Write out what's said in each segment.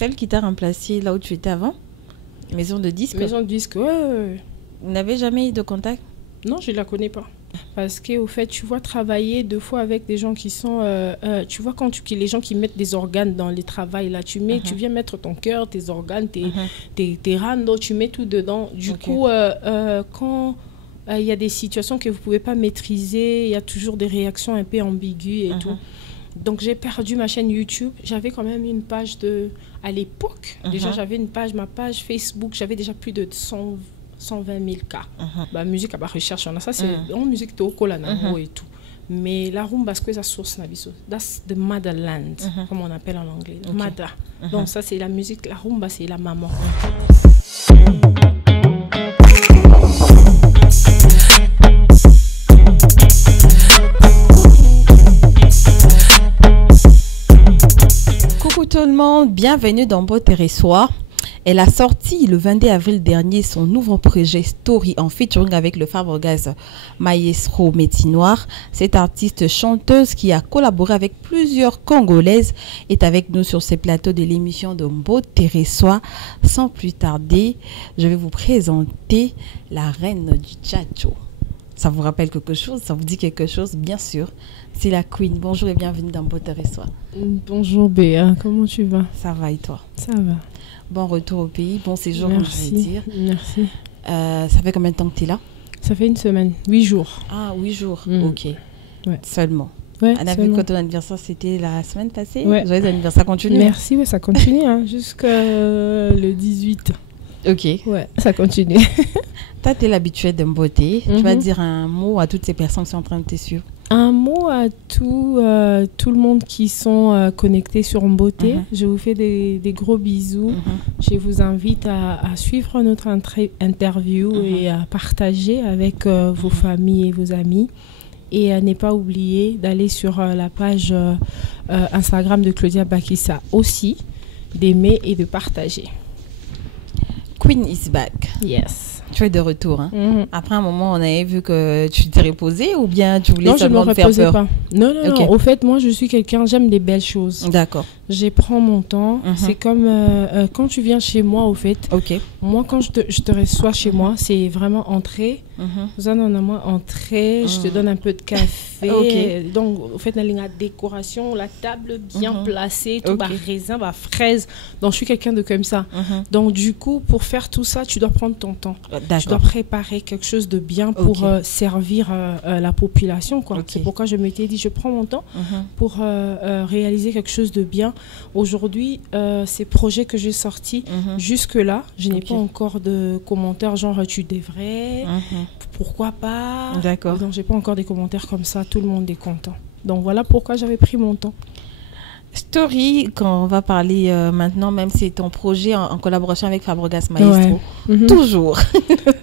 Celle qui t'a remplacé là où tu étais avant? Maison de disques? Maison de disques, ouais. Vous n'avez jamais eu de contact? Non, je ne la connais pas. Parce qu'au fait, tu vois, travailler deux fois avec des gens qui sont... tu vois, les gens qui mettent des organes dans les travails, là, tu viens mettre ton cœur, tes organes, tes rando, tu mets tout dedans. Du coup, quand il y a des situations que vous ne pouvez pas maîtriser, il y a toujours des réactions un peu ambiguës et tout. Donc, j'ai perdu ma chaîne YouTube. J'avais quand même une page à l'époque. Déjà, j'avais ma page Facebook. J'avais déjà plus de 120 000 cas. Bah, musique, à recherche, on a ça, c'est en musique, tu as et tout. Mais la rumba, c'est la source nabiso. That's the motherland, comme on appelle en anglais. Mother. Donc, ça, c'est la musique. La rumba, c'est la maman. Coucou tout le monde, bienvenue dans Beau Territoire. Elle a sorti le 22 avril dernier son nouveau projet Story en featuring avec le Fabregas Maestro Métinoir. Cette artiste chanteuse qui a collaboré avec plusieurs Congolaises est avec nous sur ces plateaux de l'émission de Beau Territoire. Sans plus tarder, je vais vous présenter la reine du Tchatcho. Ça vous rappelle quelque chose? Ça vous dit quelque chose? Bien sûr. C'est la Queen. Bonjour et bienvenue dans Beau Territoire. Bonjour Béa, comment tu vas? Ça va et toi? Ça va. Bon retour au pays, bon séjour, merci, je vais dire. Merci. Ça fait combien de temps que tu es là? Ça fait une semaine, 8 jours. Ah, 8 jours, ok. Ouais. Seulement. Ouais, on a vu que ton anniversaire, c'était la semaine passée. Ouais. Joyeux anniversaire, ça continue. Merci, ouais, ça continue jusqu'à le 18. Ok. Ouais, ça continue. Toi, tu es l'habitué de beauté. Tu vas dire un mot à toutes ces personnes qui sont en train de te suivre. Un mot à tout le monde qui sont connectés sur Beauté. Je vous fais des gros bisous. Je vous invite à suivre notre interview et à partager avec vos familles et vos amis. Et à ne pas oublier d'aller sur la page Instagram de Claudia Bakissa aussi, d'aimer et de partager. Queen is back. Yes. Tu es de retour. Hein? Après un moment, on avait vu que tu t'es reposée ou bien tu voulais seulement te faire peur? Non, je ne me reposais pas. Non, non. Au fait, moi, je suis quelqu'un, j'aime les belles choses. D'accord. Je prends mon temps. C'est comme quand tu viens chez moi, au fait. Ok. Moi, quand je te reçois chez moi, c'est vraiment entrer. Vous en avez moi entrer. Je te donne un peu de café. Donc, au fait, la décoration, la table bien placée, tout raisin, fraise. Donc, je suis quelqu'un de comme ça. Donc, du coup, pour faire tout ça, tu dois prendre ton temps. Tu dois préparer quelque chose de bien pour servir la population. C'est pourquoi je m'étais dit, je prends mon temps pour réaliser quelque chose de bien. Aujourd'hui, ces projets que j'ai sortis, jusque-là, je n'ai pas encore de commentaires genre tu devrais, pourquoi pas. D'accord. Donc, je n'ai pas encore des commentaires comme ça, tout le monde est content. Donc, voilà pourquoi j'avais pris mon temps. Story, quand on va parler maintenant, même c'est ton projet en collaboration avec Fabregas Maestro. Toujours.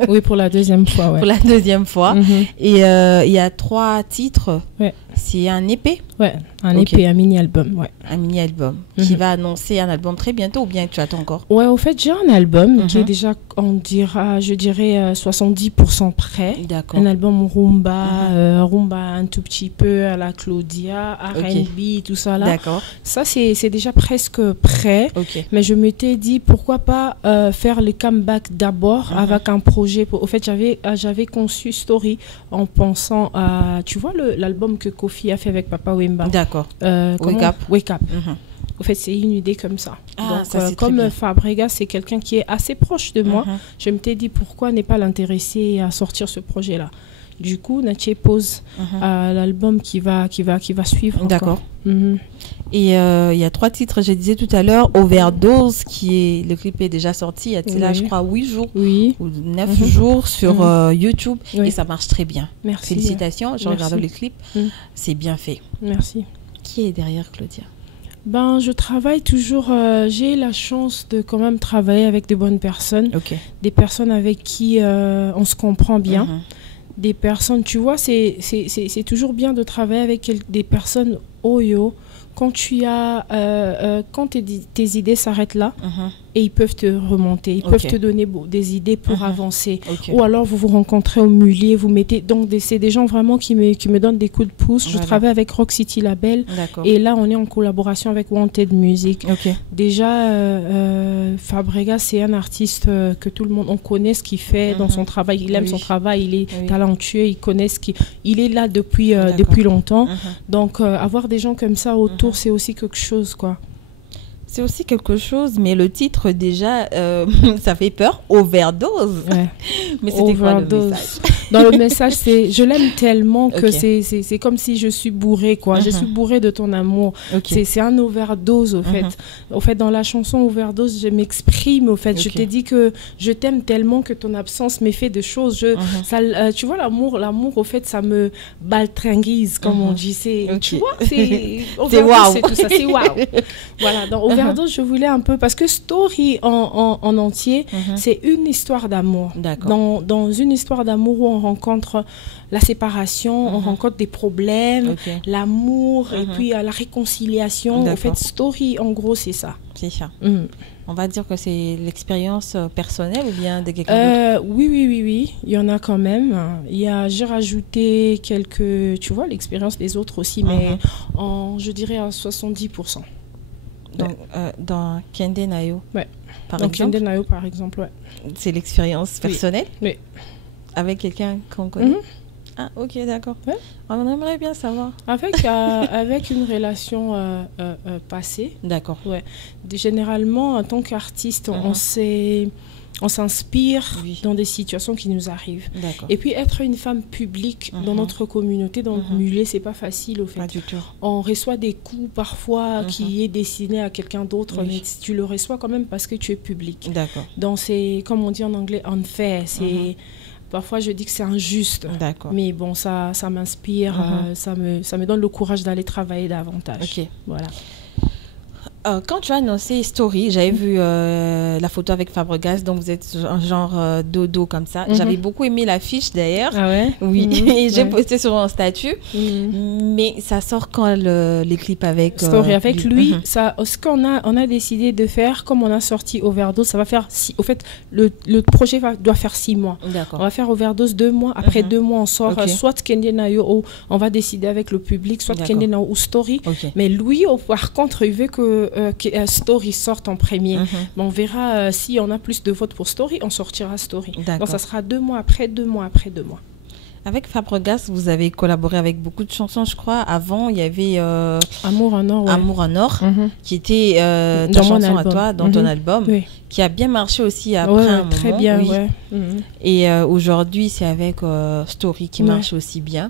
Oui, pour la deuxième fois. Ouais. Pour la deuxième fois. Et il y a 3 titres. Ouais. C'est un EP? Ouais, un EP, un mini-album. Ouais. Un mini-album qui va annoncer un album très bientôt ou bien tu attends encore? Ouais, au fait, j'ai un album qui est déjà, je dirais, 70% prêt. D'accord. Un album rumba, rumba un tout petit peu à la Claudia, R&B, tout ça là. D'accord. Ça, c'est déjà presque prêt. Mais je m'étais dit, pourquoi pas faire le comeback d'abord avec un projet. Au fait, j'avais conçu Story en pensant à, tu vois, l'album que Kofi a fait avec Papa Wemba. D'accord. Wake Up. Au fait, c'est une idée comme ça. Ah, donc, ça comme Fabregas, c'est quelqu'un qui est assez proche de moi, je m'étais dit pourquoi ne pas l'intéresser à sortir ce projet-là. Du coup, Natché pose l'album qui va suivre. D'accord. Et il y a 3 titres, je disais tout à l'heure. Overdose, le clip est déjà sorti, il y a là, je crois, 8 jours ou 9 jours sur YouTube. Et ça marche très bien. Merci. Félicitations, j'ai regardé le clip. C'est bien fait. Merci. Qui est derrière Claudia? Je travaille toujours, j'ai la chance de quand même travailler avec de bonnes personnes, des personnes avec qui on se comprend bien, des personnes, tu vois, c'est toujours bien de travailler avec des personnes quand tu as, quand tes idées s'arrêtent là, et ils peuvent te remonter, ils peuvent te donner des idées pour avancer. Ou alors vous vous rencontrez au Mulier, vous mettez, donc c'est des gens vraiment qui me donnent des coups de pouce. Voilà. Je travaille avec Rock City Label, et là on est en collaboration avec Wanted Music. Déjà, Fabregas, c'est un artiste que tout le monde, on connaît ce qu'il fait dans son travail, il aime son travail, il est talentueux, il connaît il est là depuis longtemps. Donc avoir des gens comme ça autour, c'est aussi quelque chose, quoi. C'est aussi quelque chose, mais le titre déjà, ça fait peur, overdose. Ouais. Mais c'était quoi le message? Dans le message, je l'aime tellement que c'est comme si je suis bourrée, quoi. Je suis bourrée de ton amour. C'est un overdose, au fait. Au fait, dans la chanson Overdose, je m'exprime, au fait. Je t'ai dit que je t'aime tellement que ton absence m'ait fait de choses. Tu vois, l'amour, au fait, ça me baltringuise, comme on dit. Tu vois, c'est waouh. C'est tout ça, c'est waouh. Voilà, dans Overdose, je voulais un peu... Parce que Story en entier, c'est une histoire d'amour. Dans une histoire d'amour où on rencontre la séparation, on rencontre des problèmes, l'amour, et puis la réconciliation. En fait, Story, en gros, c'est ça. C'est ça. On va dire que c'est l'expérience personnelle ou bien de quelqu'un d'autre? Oui. Il y en a quand même. J'ai rajouté quelques... Tu vois, l'expérience des autres aussi, mais je dirais à 70%. Dans Kende Nayo, par exemple. Kende Nayo, par exemple, c'est l'expérience personnelle? Oui. Avec quelqu'un qu'on connaît? Ah, ok, d'accord. On aimerait bien savoir. Avec une relation passée. D'accord. Généralement, en tant qu'artiste, on s'inspire dans des situations qui nous arrivent. Et puis être une femme publique dans notre communauté, dans le milieu, c'est pas facile, au fait. Pas du tout. On reçoit des coups parfois qui est destiné à quelqu'un d'autre, mais tu le reçois quand même parce que tu es public. D'accord. Donc c'est, comme on dit en anglais, unfair. Parfois, je dis que c'est injuste. Mais bon, ça m'inspire, ça me donne le courage d'aller travailler davantage. Voilà. Quand tu as annoncé Story, j'avais vu la photo avec Fabregas, donc vous êtes un genre dodo comme ça. J'avais beaucoup aimé l'affiche d'ailleurs. Ah ouais? Oui, et j'ai posté sur un statut. Mais ça sort quand les clips avec Story avec lui, ce qu'on a décidé de faire, comme on a sorti Overdose, ça va faire au fait, le projet doit faire 6 mois. On va faire Overdose 2 mois. Après 2 mois, on sort soit Kende Nayo, ou on va décider avec le public, soit Kende Nayo ou Story. Mais lui, par contre, il veut que Story sorte en premier. Mais on verra si on a plus de votes pour Story, on sortira Story. Donc ça sera 2 mois après 2 mois après 2 mois. Avec Fabregas, vous avez collaboré avec beaucoup de chansons, je crois. Avant, il y avait Amour en or, Amour en or, qui était ta chanson à toi, dans ton album, qui a bien marché aussi après un moment. Très bien, Et aujourd'hui, c'est avec Story qui marche aussi bien.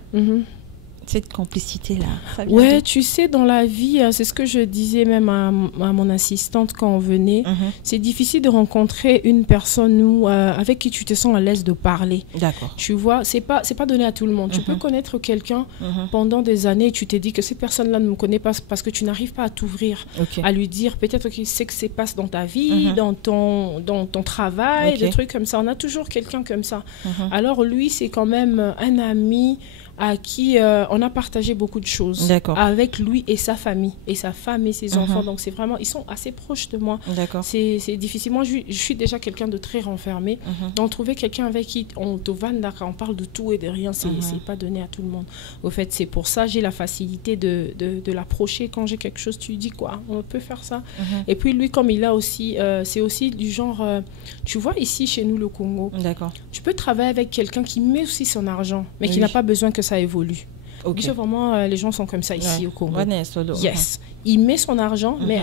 Cette complicité-là. Ouais, tu sais, dans la vie, c'est ce que je disais même à mon assistante quand on venait, c'est difficile de rencontrer une personne avec qui tu te sens à l'aise de parler. D'accord. Tu vois, c'est pas donné à tout le monde. Tu peux connaître quelqu'un pendant des années et tu t'es dit que cette personne-là ne me connaît pas parce que tu n'arrives pas à t'ouvrir, à lui dire peut-être qu'il sait que ça passe dans ta vie, dans ton travail, des trucs comme ça. On a toujours quelqu'un comme ça. Alors lui, c'est quand même un ami à qui on a partagé beaucoup de choses avec lui et sa famille et sa femme et ses enfants. Donc c'est vraiment, ils sont assez proches de moi. C'est difficile. Moi je suis déjà quelqu'un de très renfermé. Donc trouver quelqu'un avec qui on te vanne, on parle de tout et de rien, c'est pas donné à tout le monde. Au fait, c'est pour ça j'ai la facilité de l'approcher. Quand j'ai quelque chose, tu lui dis quoi, on peut faire ça. Et puis lui, comme il a aussi c'est aussi du genre tu vois, ici chez nous le Congo, tu peux travailler avec quelqu'un qui met aussi son argent mais qui n'a pas besoin que ça évolue. Vraiment, les gens sont comme ça ici au Congo. Yes. Il met son argent, mais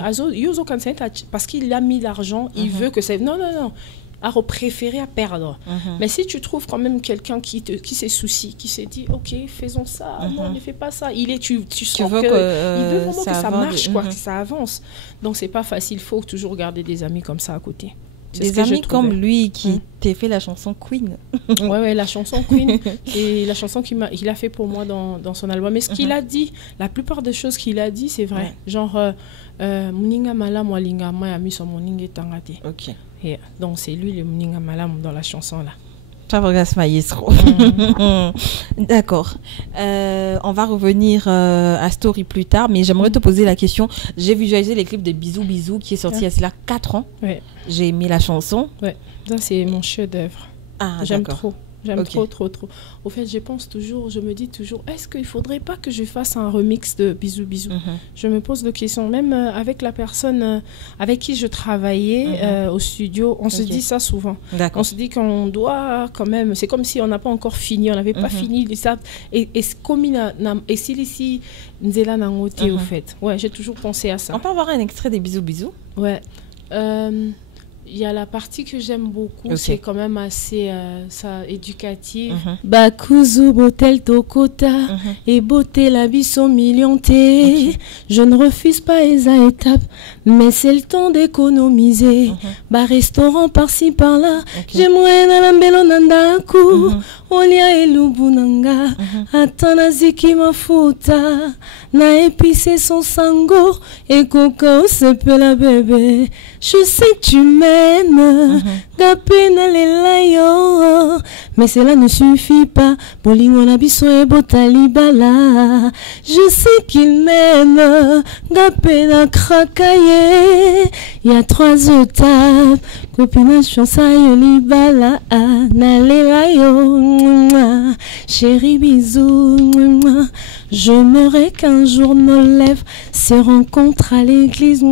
parce qu'il a mis l'argent, il veut que ça... Non. À préférer à perdre. Mais si tu trouves quand même quelqu'un qui se soucie, qui s'est dit, ok, faisons ça, non, ne fais pas ça. Tu sens il veut vraiment que ça marche, quoi, que ça avance. Donc, c'est pas facile. Il faut toujours garder des amis comme ça à côté. Des amis comme lui qui t'a fait la chanson Queen. Ouais, la chanson Queen. Et la chanson qu'il a fait pour moi dans son album. Mais ce qu'il a dit, la plupart des choses qu'il a dit, c'est vrai. Genre, Muninga Malam Walinga Maya Miso Moninge Tangate. Donc c'est lui le Muninga Malam dans la chanson là. Fabregas Maestro. D'accord. On va revenir à Story plus tard, mais j'aimerais te poser la question. J'ai visualisé les clips de Bisous Bisous qui est sorti il y a cela 4 ans. Ouais. J'ai aimé la chanson. Ouais. Ça, c'est mon chef-d'œuvre. Ah, j'aime d'accord. trop. J'aime trop. Au fait, je me dis toujours, est-ce qu'il ne faudrait pas que je fasse un remix de Bisous Bisous? Je me pose des questions. Même avec la personne avec qui je travaillais au studio, on se dit ça souvent. On se dit qu'on doit quand même, c'est comme si on n'a pas encore fini, on n'avait pas fini. Et si ici, Nzela Nangote, au fait. Ouais, j'ai toujours pensé à ça. On peut avoir un extrait des Bisous Bisous? Ouais. Il y a la partie que j'aime beaucoup, c'est quand même assez éducative. Bakuzu botel tokota et beauté la biso millionté. Je ne refuse pas les étapes, mais c'est le temps d'économiser. Restaurant par-ci par-là, j'aimerais dans la melonandaku. Olia elubunanga, atana ziki mafuta. Na épicé son sango et coco se peut la bébé. Je sais que tu m'aimes, gapena lelayo. Mais cela ne suffit pas. Bolingo na biso e botalibala. Je sais qu'il m'aime, gapena krakaye. Il y a 3 étapes. Copina chansa yolibala na lelayo. Chérie bisous. J'aimerais qu'un jour nos lèvres se rencontrent à l'église.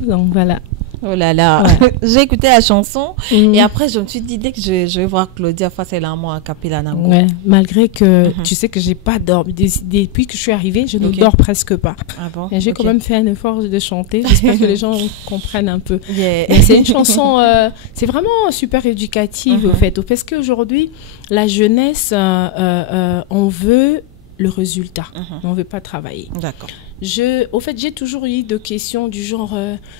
Donc voilà. Oh là là, ouais. J'ai écouté la chanson et après je me suis dit dès que je vais voir Claudia face à la moi à Capella Nango. Ouais, malgré que tu sais que j'ai pas dormi depuis que je suis arrivée, je ne dors presque pas. Ah bon? Et j'ai quand même fait un effort de chanter. J'espère que les gens comprennent un peu. C'est une chanson, c'est vraiment super éducative au fait, parce qu'aujourd'hui la jeunesse, on veut le résultat, on ne veut pas travailler. D'accord. Au fait, j'ai toujours eu des questions du genre,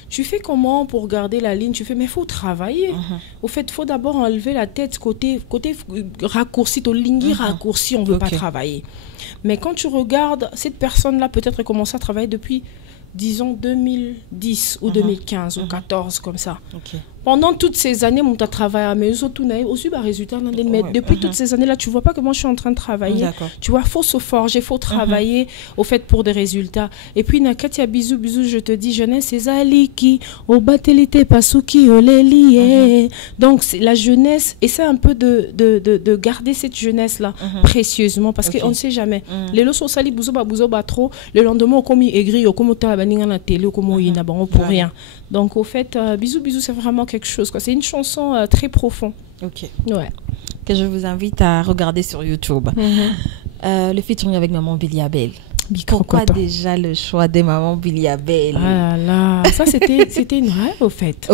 tu fais comment pour garder la ligne? Tu fais, mais il faut travailler. Au fait, il faut d'abord enlever la tête côté raccourci, au lingui raccourci, on ne veut pas travailler. Mais quand tu regardes, cette personne-là peut-être commencé à travailler depuis, disons, 2010 ou 2015 ou 2014, comme ça. Pendant toutes ces années, mon travail à mes autres, aussi résultat. Mais depuis toutes ces années-là, tu vois pas que moi je suis en train de travailler. Tu vois, faut se forger, faut travailler au fait pour des résultats. Et puis Nakatia bisous bisous, je te dis jeunesse, c'est Zaliki, au batelité pasuki oleli. Donc c'est la jeunesse, et c'est un peu de garder cette jeunesse là précieusement parce qu'on ne sait jamais. Les losos sali bouzo ba trop, le lendemain comme aigri, comme ta baninga na télé, comme il n'a bon pour rien. Donc au fait, bisous bisous, c'est vraiment quelque chose quoi. C'est une chanson très profonde. Ouais. Que je vous invite à regarder sur YouTube. Le featuring avec Maman Billy Abel. Pourquoi déjà le choix de Maman Billy Abel? Ah là là, ça c'était une rêve au fait.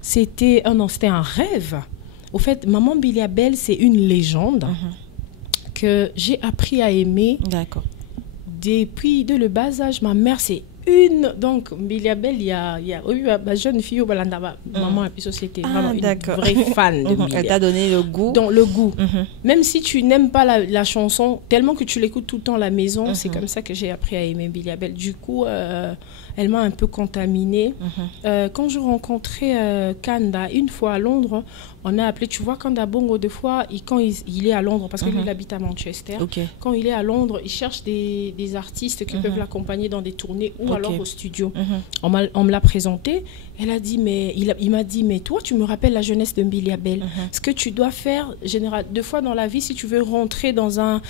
C'était un rêve. Au fait, Maman Billy Abel, c'est une légende que j'ai appris à aimer. D'accord. Depuis le bas âge, ma mère c'est donc Billy Abel, il y a ma jeune fille au Balandaba, maman et puis c'était vraiment une vraie fan de Billy. Elle t'a donné le goût. Donc le goût. Même si tu n'aimes pas la chanson, tellement que tu l'écoutes tout le temps à la maison, c'est comme ça que j'ai appris à aimer Billy Abel. Du coup, elle m'a un peu contaminée. Quand je rencontrais Kanda une fois à Londres, on a appelé, tu vois, Kanda Bongo, deux fois, quand il est à Londres, parce qu'il habite à Manchester, quand il est à Londres, il cherche des artistes qui peuvent l'accompagner dans des tournées ou alors au studio. On me l'a présenté, elle a dit, mais il m'a dit, mais toi, tu me rappelles la jeunesse de Billy Abel. Ce que tu dois faire, généralement, 2 fois dans la vie, si tu veux rentrer dans un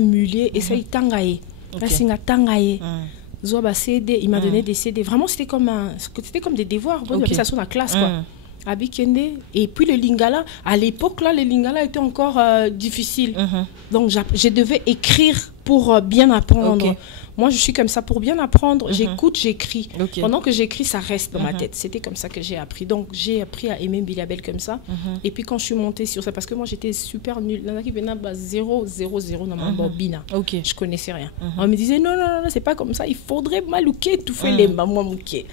mulier, essaye tangaye. Tangaye. CD, il m'a donné des CD. Vraiment, c'était comme des devoirs. Ça sur la classe, quoi. À Bikende. Et puis le lingala, à l'époque, là, le lingala était encore difficile. Donc, je devais écrire pour bien apprendre. Moi, je suis comme ça. Pour bien apprendre, j'écoute, j'écris. Pendant que j'écris, ça reste dans ma tête. C'était comme ça que j'ai appris. Donc, j'ai appris à aimer Billy Abel comme ça. Et puis, quand je suis montée sur ça, parce que moi, j'étais super nulle. Dans l'équipe, il y a 0, 0, 0 dans ma bobine. Je connaissais rien. On me disait, non, c'est pas comme ça. Il faudrait malouquer, tout fait les mamans mouquer.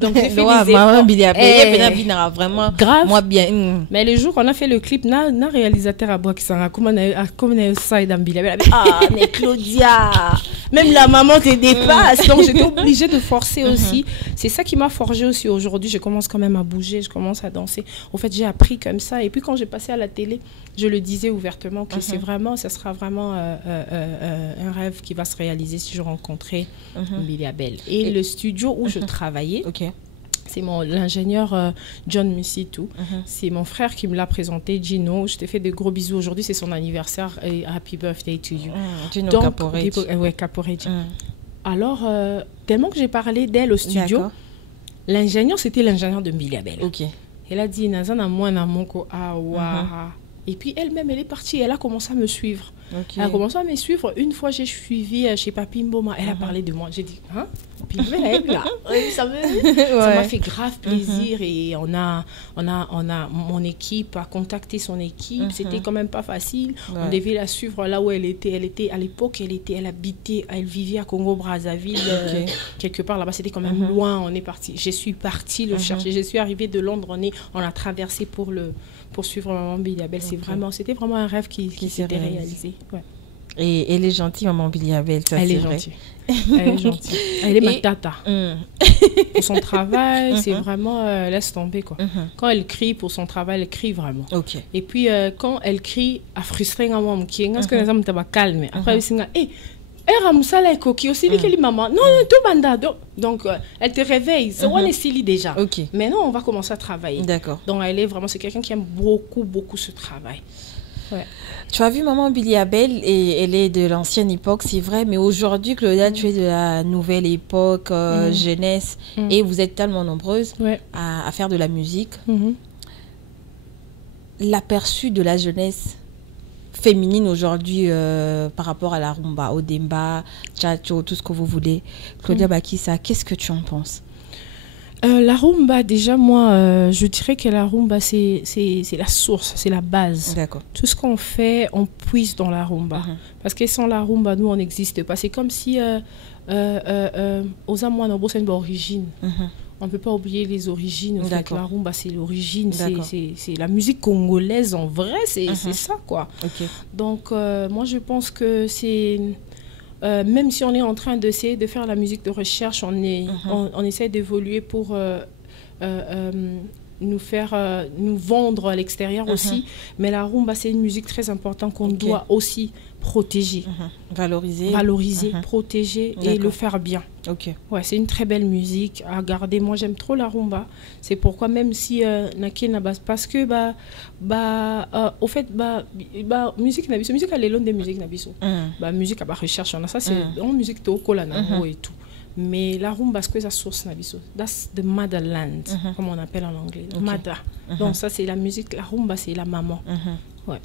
Donc, j'ai fait des efforts. Billy Abel, vraiment grave. Moi, bien. Mais le jour qu'on a fait le clip, na réalisateur à Bois qui s'en a, comme on a eu ça dans Billy Abel. Ah, mais Claude. Claudia, même la maman te dépasse. Donc, j'étais obligée de forcer aussi. C'est ça qui m'a forgée aussi aujourd'hui. Je commence quand même à bouger, je commence à danser. En fait, j'ai appris comme ça. Et puis, quand j'ai passé à la télé, je le disais ouvertement que ça sera vraiment un rêve qui va se réaliser si je rencontrais Billy Abel. Et le studio où je travaillais, c'est l'ingénieur John Missitou. C'est mon frère qui me l'a présenté, Gino. Je te fais de gros bisous. Aujourd'hui, c'est son anniversaire et happy birthday to you. Gino Caporetti. Oui, Caporetti. Alors, tellement que j'ai parlé d'elle au studio, l'ingénieur, c'était l'ingénieur de Billy Abel. Elle a dit, Nazana, moi, Namoko, et puis elle-même, elle est partie, elle a commencé à me suivre. Elle a commencé à me suivre. Une fois, j'ai suivi chez Papi Mboma. Elle a parlé de moi. J'ai dit, hein? Puis là, ça m'a fait grave plaisir. Et mon équipe a contacté son équipe. C'était quand même pas facile. On devait la suivre là où elle était. À l'époque, elle vivait à Congo-Brazzaville. Quelque part là-bas, c'était quand même loin. On est parti. Je suis partie le chercher. Je suis arrivée de Londres. On a traversé pour suivre maman Billy Abel. C'était vraiment un rêve qui s'était réalisé. Ouais. Et elle est gentille, maman Billy Abel. Elle est gentille. Elle est gentille. Elle est ma tata. Pour son travail, c'est vraiment laisse tomber quoi. Quand elle crie pour son travail, elle crie vraiment. Et puis quand elle crie, à frustrer un moment qui est parce que les hommes t'as calme. Après c'est aussi maman. Non, tout banda. Donc elle te réveille. C'est on est silly déjà. Mais non, on va commencer à travailler. D'accord. Donc c'est quelqu'un qui aime beaucoup ce travail. Ouais. Tu as vu maman Billy Abel et elle est de l'ancienne époque, c'est vrai, mais aujourd'hui, Claudia, tu es de la nouvelle époque, jeunesse, et vous êtes tellement nombreuses à faire de la musique. L'aperçu de la jeunesse féminine aujourd'hui par rapport à la rumba, au demba, tchatcho, tout ce que vous voulez. Claudia Bakissa, qu'est-ce que tu en penses? La rumba, déjà, moi, je dirais que la rumba, c'est la source, c'est la base. D'accord. Tout ce qu'on fait, on puise dans la rumba. Parce que sans la rumba, nous, on n'existe pas. C'est comme si, aux amours, on a une origine. On ne peut pas oublier les origines. En fait, la rumba, c'est l'origine. C'est la musique congolaise, en vrai, c'est ça, quoi. Donc, moi, je pense que c'est... même si on est en train d'essayer de faire la musique de recherche, on essaie d'évoluer pour nous vendre à l'extérieur aussi. Mais la rumba, c'est une musique très importante qu'on doit aussi protéger. Valoriser, protéger et le faire bien. Ouais, c'est une très belle musique à garder. Moi, j'aime trop la rumba. C'est pourquoi même si parce que au fait musique elle est l'une des musiques nabiso. Musique à recherche on a ça c'est en musique to et tout. Mais la rumba c'est sa source nabiso. That's the motherland comme on appelle en anglais. Mother. Donc ça c'est la musique, la rumba c'est la maman. Ouais.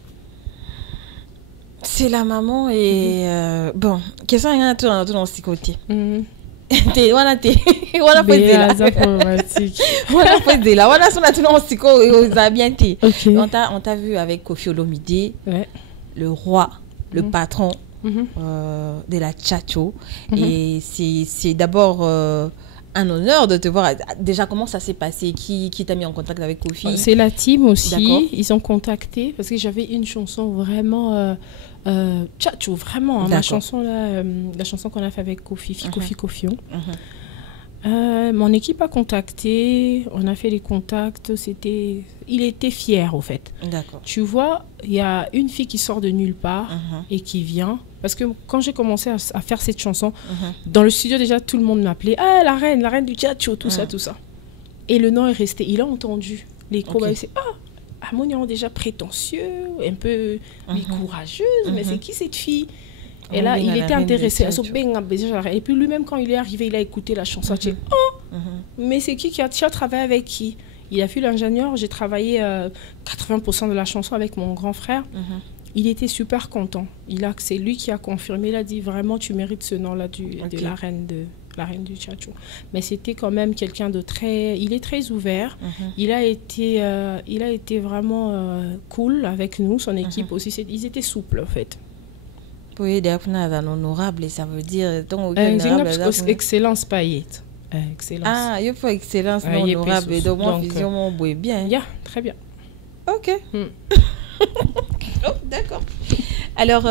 C'est la maman et bon, qu'est-ce qu'il y a tout dans ce côté. Voilà on t'a vu avec Koffi Olomide, le roi, le patron de la tchatcho, et c'est d'abord un honneur de te voir. Déjà, comment ça s'est passé? Qui t'a mis en contact avec Koffi? C'est la team aussi. Ils ont contacté parce que j'avais une chanson vraiment tchatcho, vraiment. La chanson qu'on a fait avec Koffi, Koffion. Mon équipe a contacté, on a fait les contacts. Il était fier au fait. Tu vois, il y a une fille qui sort de nulle part et qui vient. Parce que quand j'ai commencé à faire cette chanson, dans le studio déjà tout le monde m'appelait la reine du tchatcho, tout ça. Et le nom est resté. Il a entendu les combats. C'est Harmonie déjà prétentieux, un peu courageuse, mais c'est qui cette fille? Et là, il était intéressé. Et puis lui-même, quand il est arrivé, il a écouté la chanson. Il a dit, mais c'est qui a travaillé avec qui? Il a fait l'ingénieur. J'ai travaillé 80% de la chanson avec mon grand frère. Il était super content. C'est lui qui a confirmé. Il a dit, vraiment, tu mérites ce nom-là de la reine du tchatcho. Mais c'était quand même quelqu'un de très... Il est très ouvert. Il a été vraiment cool avec nous, son équipe aussi. Ils étaient souples, en fait. Oui, honorable, ça veut dire excellence paillette. Excellence. Il faut excellence honorable. Donc, mon vision, mon boy bien. Très bien. Ok. D'accord. Alors,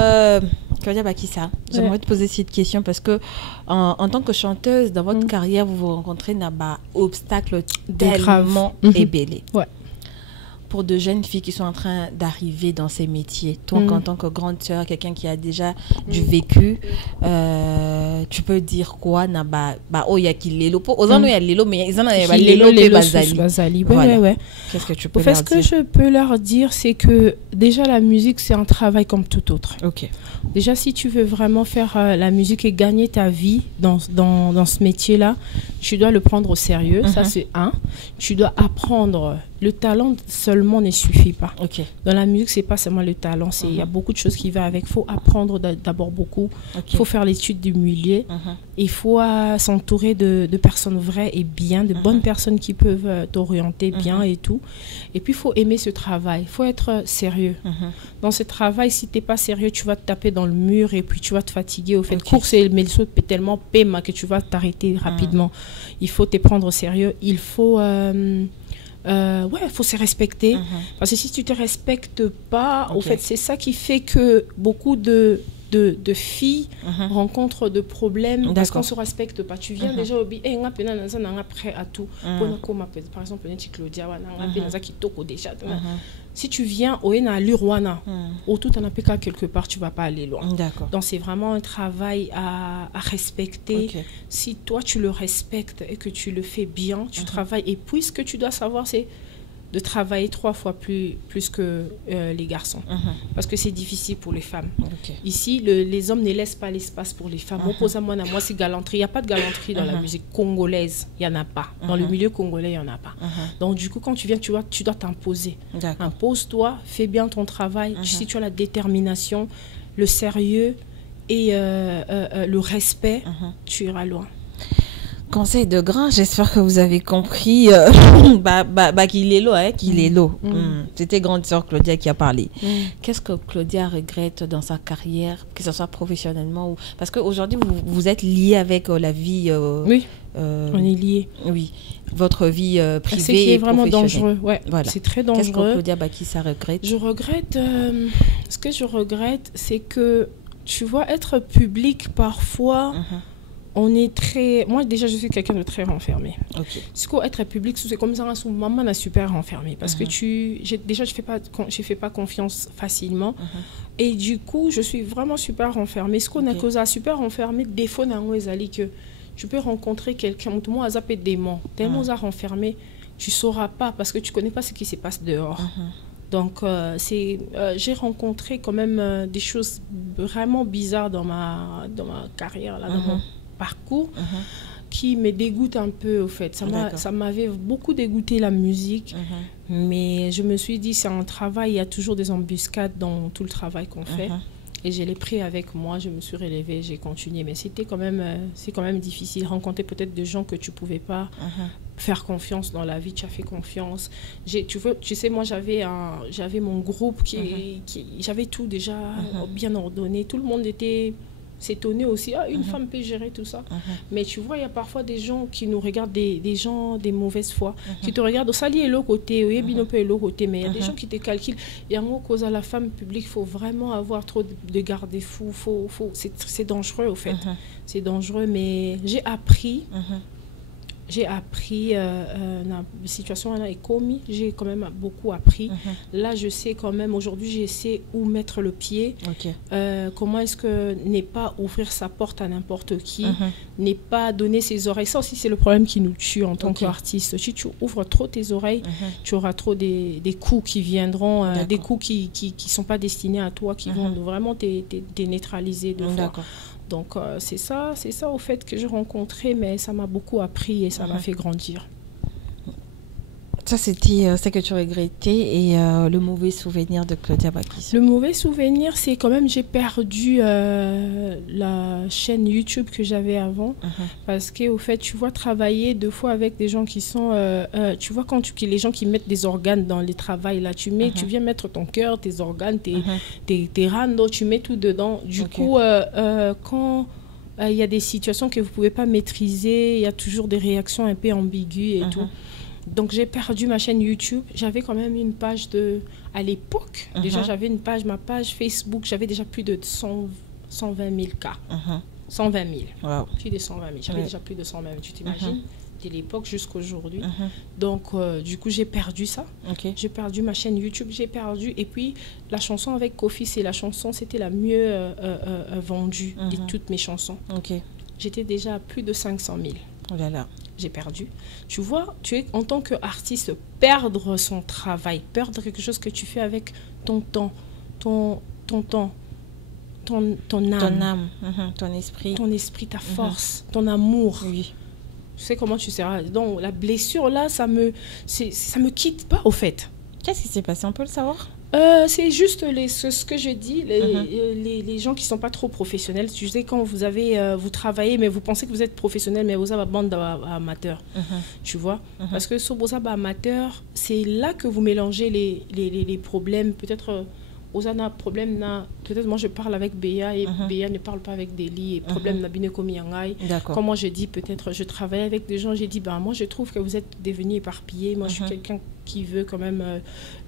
Claudia Bakissa, j'aimerais te poser cette question parce que en tant que chanteuse, dans votre carrière, vous vous rencontrez un obstacle tellement ébélé. Ouais. Pour de jeunes filles qui sont en train d'arriver dans ces métiers, toi en tant que grande sœur, quelqu'un qui a déjà du vécu, tu peux dire quoi? Oh, il y a qui l'élo. Aux il y a l'élo, mais ils en ont l'élo et Bazali. Ouais. Qu'est-ce que tu peux leur dire? Ce que je peux leur dire, c'est que déjà la musique, c'est un travail comme tout autre. Ok. Déjà, si tu veux vraiment faire la musique et gagner ta vie dans ce métier-là, tu dois le prendre au sérieux. Ça, c'est un. Tu dois apprendre. Le talent seulement ne suffit pas. Okay. Dans la musique, c'est pas seulement le talent. Il y a beaucoup de choses qui vont avec. Il faut apprendre d'abord beaucoup. Il faut faire l'étude du milieu. Il faut s'entourer de personnes vraies et bien, de bonnes personnes qui peuvent t'orienter bien et tout. Et puis, il faut aimer ce travail. Il faut être sérieux. Dans ce travail, si tu n'es pas sérieux, tu vas te taper dans le mur et puis tu vas te fatiguer. Au fait, course et le saut tellement paiement que tu vas t'arrêter rapidement. Il faut te prendre au sérieux. Il faut... faut se respecter. Parce que si tu te respectes pas, au fait, c'est ça qui fait que beaucoup de filles rencontrent de problèmes parce qu'on ne se respecte pas. Tu viens déjà au bi, on a prêt à tout. Par exemple, Claudia, déjà. Si tu viens au Luruana, ou tout en appliquant quelque part, tu ne vas pas aller loin. Donc, c'est vraiment un travail à respecter. Si toi, tu le respectes et que tu le fais bien, tu travailles. Et puis, ce que tu dois savoir, c'est de travailler 3 fois plus que les garçons. Parce que c'est difficile pour les femmes. Ici, les hommes ne laissent pas l'espace pour les femmes. Moi, c'est galanterie. Il n'y a pas de galanterie dans la musique congolaise. Il n'y en a pas. Dans le milieu congolais, il n'y en a pas. Donc, du coup, quand tu viens, tu dois t'imposer. Impose-toi, fais bien ton travail. Si tu as la détermination, le sérieux et le respect, tu iras loin. Conseil de grand, j'espère que vous avez compris qu'il est là, qu'il est là. C'était grande sœur Claudia qui a parlé. Qu'est-ce que Claudia regrette dans sa carrière, que ce soit professionnellement ou... Parce qu'aujourd'hui, vous êtes lié avec la vie... oui, on est lié. Oui, votre vie privée c'est qui est et vraiment professionnelle. Dangereux. Ouais, voilà. C'est très dangereux. Qu'est-ce que Claudia Bakissa regrette? Je regrette... ce que je regrette, c'est que, tu vois, être public parfois... On est très... Moi, déjà, je suis quelqu'un de très renfermé. Ce qu'être être public, c'est comme ça, maman est super renfermé. Parce que je ne fais pas confiance facilement. Et du coup, je suis vraiment super renfermée. Ce qu'on a causé super renfermé, des fois, que tu peux rencontrer quelqu'un, moi, à zapper démon. Tellement renfermé, tu ne sauras pas parce que tu ne connais pas ce qui se passe dehors. Donc, j'ai rencontré quand même des choses vraiment bizarres dans ma carrière, là, dans mon parcours, qui me dégoûte un peu, au fait. Ça m'avait beaucoup dégoûté, la musique, mais je me suis dit, c'est un travail, il y a toujours des embuscades dans tout le travail qu'on fait. Et je l'ai pris avec moi, je me suis relevée, j'ai continué. Mais c'est quand même difficile. Rencontrer peut-être des gens que tu ne pouvais pas faire confiance dans la vie, tu as fait confiance. Tu sais, moi, j'avais mon groupe, j'avais tout déjà bien ordonné. Tout le monde s'étonner aussi, une femme peut gérer tout ça. Mais tu vois, il y a parfois des gens qui nous regardent, des gens des mauvaises foi, qui te regardent au sali et l'autre côté, mais il y a des gens qui te calculent. Et en cause à la femme publique, il faut vraiment avoir trop de garde-fous. C'est dangereux, au fait. C'est dangereux, mais j'ai appris... la situation est commise, j'ai quand même beaucoup appris. Là, je sais quand même, aujourd'hui, je sais où mettre le pied. Comment est-ce que n'est pas ouvrir sa porte à n'importe qui, n'est pas donner ses oreilles. Ça aussi, c'est le problème qui nous tue en tant qu'artiste. Si tu ouvres trop tes oreilles, tu auras trop des coups qui viendront, des coups qui sont pas destinés à toi, qui vont vraiment te neutraliser de fois. Donc, c'est ça au fait que j'ai rencontré, mais ça m'a beaucoup appris et ça m'a fait grandir. Ça, c'était ce que tu regrettais et le mauvais souvenir de Claudia Bakissa. Le mauvais souvenir, c'est quand même j'ai perdu la chaîne YouTube que j'avais avant. Parce qu'au fait, tu vois, travailler 2 fois avec des gens qui sont... tu vois, les gens qui mettent des organes dans les travails, là, tu viens mettre ton cœur, tes organes, tes randos, tu mets tout dedans. Du coup, quand... il y a des situations que vous ne pouvez pas maîtriser, il y a toujours des réactions un peu ambiguës et tout. Donc, j'ai perdu ma chaîne YouTube. J'avais quand même une page à l'époque. Déjà, j'avais ma page Facebook. J'avais déjà plus de 120 000 cas. 120 000. Wow. Plus de 120 000. J'avais déjà plus de 120 000, tu t'imagines? De l'époque jusqu'à aujourd'hui. Donc, du coup, j'ai perdu ça. J'ai perdu ma chaîne YouTube, j'ai perdu. Et puis, la chanson avec Kofi, c'était la mieux vendue de toutes mes chansons. J'étais déjà à plus de 500 000. Oh là là. J'ai perdu. Tu vois, tu es en tant qu'artiste, perdre son travail, perdre quelque chose que tu fais avec ton temps, ton âme. Ton âme, ton esprit. Ton esprit, ta force, ton amour. Oui. Tu sais comment tu seras. Donc, la blessure, là, ça me quitte pas, au fait. Qu'est-ce qui s'est passé? On peut le savoir? C'est juste ce que je dis, les gens qui ne sont pas trop professionnels. Tu sais, quand vous travaillez, mais vous pensez que vous êtes professionnel, mais vous avez une bande amateurs. Tu vois? Parce que sur vos amateurs, c'est là que vous mélangez les problèmes. Peut-être... Osana problème na peut-être moi je parle avec Béa et Béa ne parle pas avec Deli et problème na bine comme yangai. Comme moi je dis peut-être je travaille avec des gens, j'ai dit moi je trouve que vous êtes devenus éparpillés, moi je suis quelqu'un qui veut quand même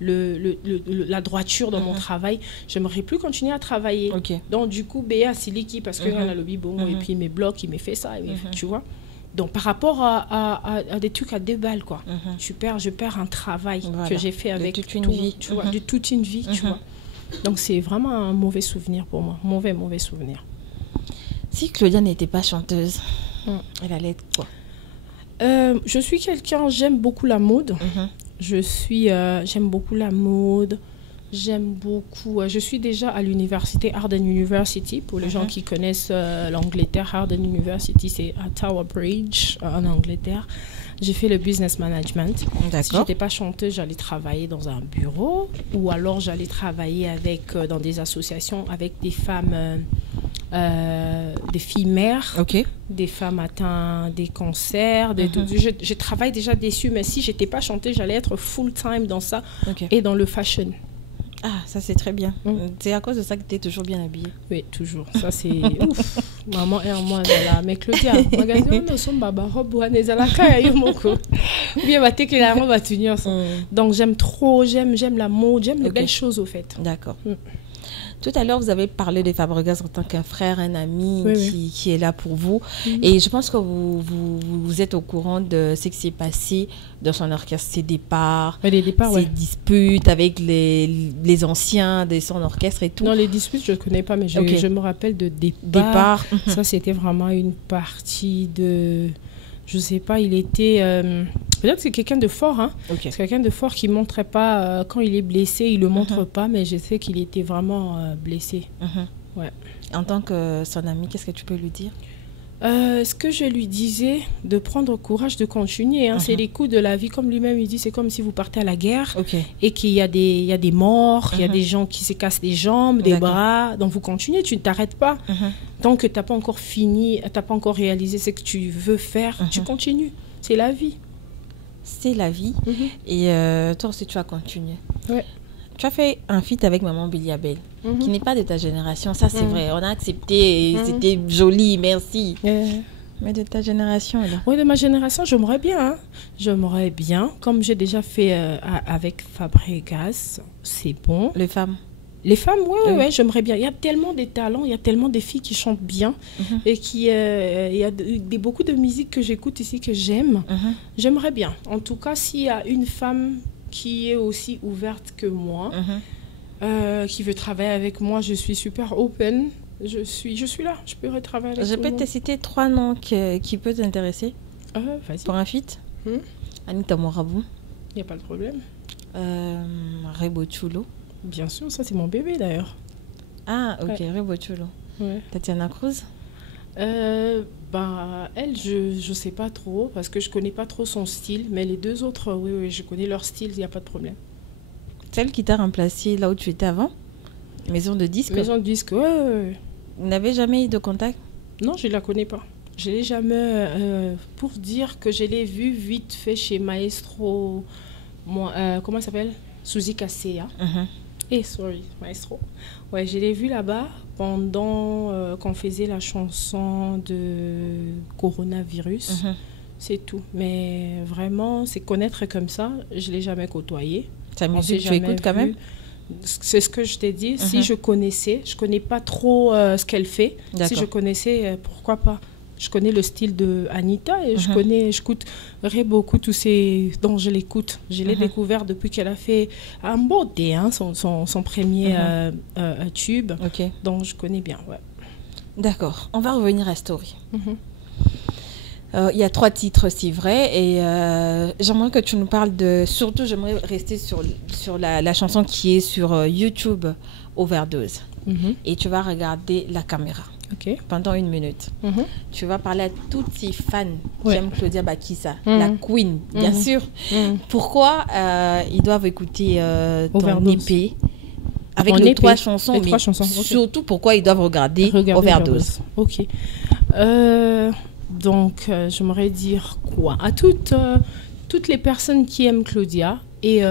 la droiture dans mon travail, j'aimerais plus continuer à travailler. Donc du coup Béa c'est Liki parce que on a le bon et puis mes blocs il me fait ça, tu vois. Donc, par rapport à des trucs à 2 balles, quoi. Je perds un travail que j'ai fait avec toute une vie, tu vois, de toute une vie, tu vois. Donc, c'est vraiment un mauvais souvenir pour moi. Mauvais souvenir. Si Claudia n'était pas chanteuse, elle allait être quoi? Je suis quelqu'un, j'aime beaucoup la mode. J'aime beaucoup la mode. J'aime beaucoup. Je suis déjà à l'université Harden University. Pour les gens qui connaissent l'Angleterre, Harden University, c'est à Tower Bridge, en Angleterre. J'ai fait le business management. Si je n'étais pas chanteuse, j'allais travailler dans un bureau ou alors j'allais travailler dans des associations avec des femmes, des filles mères, des femmes atteintes des cancers. Je travaille déjà dessus, mais si je n'étais pas chanteuse, j'allais être full-time dans ça et dans le fashion. Ah, ça c'est très bien. C'est à cause de ça que tu es toujours bien habillée. Oui, toujours. Ça c'est ouf. Maman et moi, mais Claudia, magasin, nous sommes baba robe ou anezalaka ya moko. Bien baté que la robe va tenir ça. Donc j'aime la mode, j'aime les belles choses au fait. D'accord. Tout à l'heure, vous avez parlé de Fabregas en tant qu'un frère, un ami qui est là pour vous. Et je pense que vous êtes au courant de ce qui s'est passé dans son orchestre, ses départs, ses disputes avec les anciens de son orchestre et tout. Non, les disputes, je ne connais pas, mais je me rappelle de départ. Ça, c'était vraiment une partie de... Je sais pas, il était... peut-être que c'est quelqu'un de fort, hein. C'est quelqu'un de fort qui ne montrait pas... quand il est blessé, il ne le montre pas, mais je sais qu'il était vraiment blessé. En tant que son ami, qu'est-ce que tu peux lui dire? Ce que je lui disais, de prendre courage, de continuer. Hein. C'est les coups de la vie, comme lui-même il dit, c'est comme si vous partez à la guerre et qu'il y a des morts, il y a des gens qui se cassent des jambes, des bras. Donc vous continuez, tu ne t'arrêtes pas. Tant que tu n'as pas encore fini, tu n'as pas encore réalisé ce que tu veux faire, tu continues. C'est la vie. C'est la vie. Et toi aussi, tu as continué. Tu as fait un feat avec Maman Billy Abel, qui n'est pas de ta génération. Ça, c'est vrai. On a accepté. C'était joli. Merci. Mais de ta génération, là. Oui, de ma génération, j'aimerais bien. Hein. J'aimerais bien. Comme j'ai déjà fait avec Fabregas, c'est bon. Les femmes. Les femmes, oui, j'aimerais bien. Il y a tellement de talents, il y a tellement de filles qui chantent bien. Et il y a beaucoup de musique que j'écoute ici que j'aime. J'aimerais bien. En tout cas, s'il y a une femme qui est aussi ouverte que moi, qui veut travailler avec moi, je suis super open. Je suis là, je peux retravailler avec Je peux te citer 3 noms qui peuvent t'intéresser pour un feat. Anita Morabou. Il n'y a pas de problème. Rebo Chulo. Bien sûr, ça c'est mon bébé d'ailleurs. Ah, ok, Rebo Chulo. Tatiana Cruz. Elle, je sais pas trop parce que je connais pas trop son style, mais les 2 autres, oui, je connais leur style, il n'y a pas de problème. Celle qui t'a remplacé là où tu étais avant? Maison de disque? Maison de disque, ouais. Vous n'avez jamais eu de contact? Non, je la connais pas. Je l'ai jamais... pour dire que je l'ai vue vite fait chez Maestro... comment il s'appelle? Suzy Kasseya. Maestro. Ouais, je l'ai vue là-bas pendant qu'on faisait la chanson de Coronavirus. C'est tout. Mais vraiment, c'est connaître comme ça, je ne l'ai jamais côtoyé. Ta musique, tu écoutes quand même? c'est ce que je t'ai dit. Si je connaissais, je connais pas trop ce qu'elle fait. Si je connaissais, pourquoi pas. Je connais le style de Anita et j'écouterais beaucoup tous ces dont je l'écoute. Je l'ai découvert depuis qu'elle a fait un beau thé, hein, son premier tube. Donc je connais bien. Ouais. D'accord. On va revenir à Story. Il y a 3 titres, c'est vrai, et j'aimerais que tu nous parles de... Surtout, j'aimerais rester sur la chanson qui est sur YouTube, Overdose. Et tu vas regarder la caméra pendant 1 minute. Tu vas parler à toutes ces fans qui aiment Claudia Bakissa, la queen, bien sûr. Pourquoi ils doivent écouter ton EP avec les 3 chansons, mais surtout pourquoi ils doivent regarder Overdose. Ok. Donc, j'aimerais dire quoi à toutes les personnes qui aiment Claudia et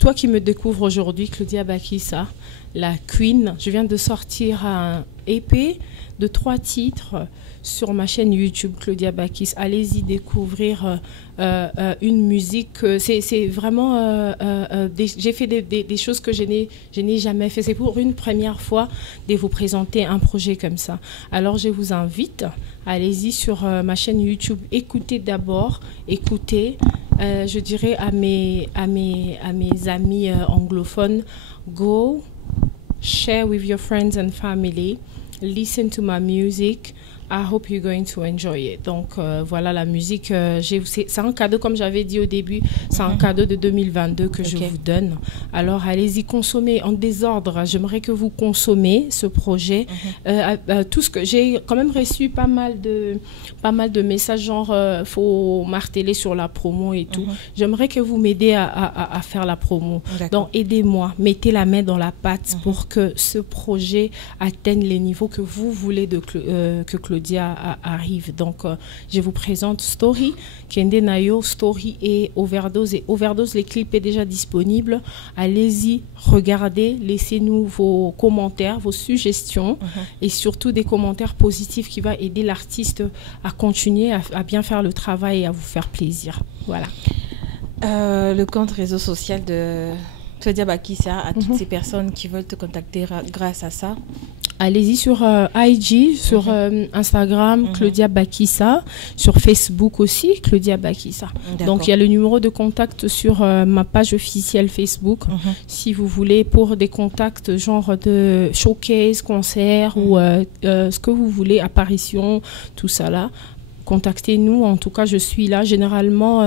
toi qui me découvres aujourd'hui, Claudia Bakissa, la Queen. Je viens de sortir un EP de 3 titres sur ma chaîne YouTube Claudia Bakissa. Allez-y découvrir une musique. C'est vraiment... j'ai fait des choses que je n'ai jamais fait. C'est pour une première fois de vous présenter un projet comme ça. Alors, je vous invite, allez-y sur ma chaîne YouTube. Écoutez d'abord. Écoutez, je dirais à mes amis anglophones, go, share with your friends and family, listen to my music. I hope you're going to enjoy it. Donc, voilà la musique. C'est un cadeau, comme j'avais dit au début, c'est un cadeau de 2022 que je vous donne. Alors, allez-y, consommez en désordre. J'aimerais que vous consommez ce projet. Tout ce que j'ai quand même reçu pas mal de messages, genre, faut marteler sur la promo et tout. J'aimerais que vous m'aidez à faire la promo. Donc, aidez-moi. Mettez la main dans la pâte pour que ce projet atteigne les niveaux que vous voulez que Claudia arrive. Donc, je vous présente Story, Kende Nayo, Story et Overdose. Et Overdose, les clips est déjà disponible. Allez-y, regardez, laissez-nous vos commentaires, vos suggestions et surtout des commentaires positifs qui vont aider l'artiste à continuer à bien faire le travail et à vous faire plaisir. Voilà. Le compte réseau social de Claudia Bakissa, à toutes ces personnes qui veulent te contacter grâce à ça. Allez-y sur IG, sur Instagram, Claudia Bakissa, sur Facebook aussi, Claudia Bakissa. Donc, il y a le numéro de contact sur ma page officielle Facebook. Si vous voulez, pour des contacts genre de showcase, concert ou ce que vous voulez, apparition, tout ça là. Contactez-nous, en tout cas je suis là. Généralement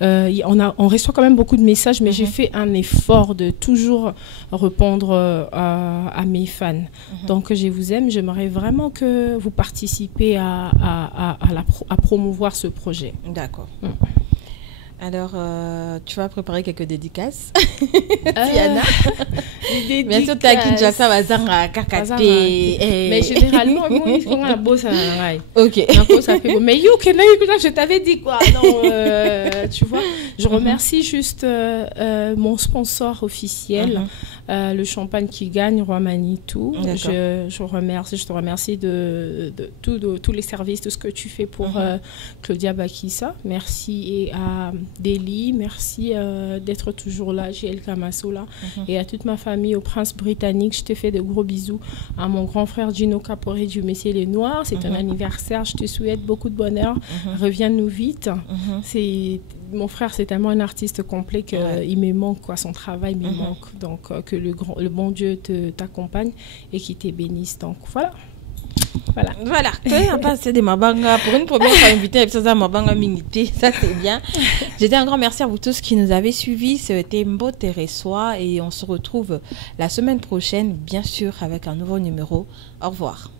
on reçoit quand même beaucoup de messages, mais j'ai fait un effort de toujours répondre à mes fans. Donc je vous aime, j'aimerais vraiment que vous participez à promouvoir ce projet. D'accord. Alors, tu vas préparer quelques dédicaces. Tiana. Bien sûr, tu as Kinshasa, Wazanga, Kakate. Mais généralement, moi, il faut un beau ça. Ok. Mais je t'avais dit quoi. Non, tu vois, je remercie juste mon sponsor officiel, le champagne qui gagne, Roi Manitou. Je te remercie de tous les services, de ce que tu fais pour Claudia Bakissa. Merci et à Deli, merci d'être toujours là, JL Kamasola, et à toute ma famille, au prince britannique. Je te fais de gros bisous. À mon grand frère Gino Caporé du Messier les Noirs, c'est un anniversaire, je te souhaite beaucoup de bonheur. Reviens-nous vite. Mon frère, c'est tellement un artiste complet qu'il me manque, quoi. Son travail me manque. Donc, que le bon Dieu t'accompagne et qu'il te bénisse. Donc, voilà. Voilà. On passe des Mabanga. Pour une première fois invité à Mabanga Minité, ça c'est bien. Je dis un grand merci à vous tous qui nous avez suivis. C'était Mbo Tereswa et on se retrouve la semaine prochaine, bien sûr, avec un nouveau numéro. Au revoir.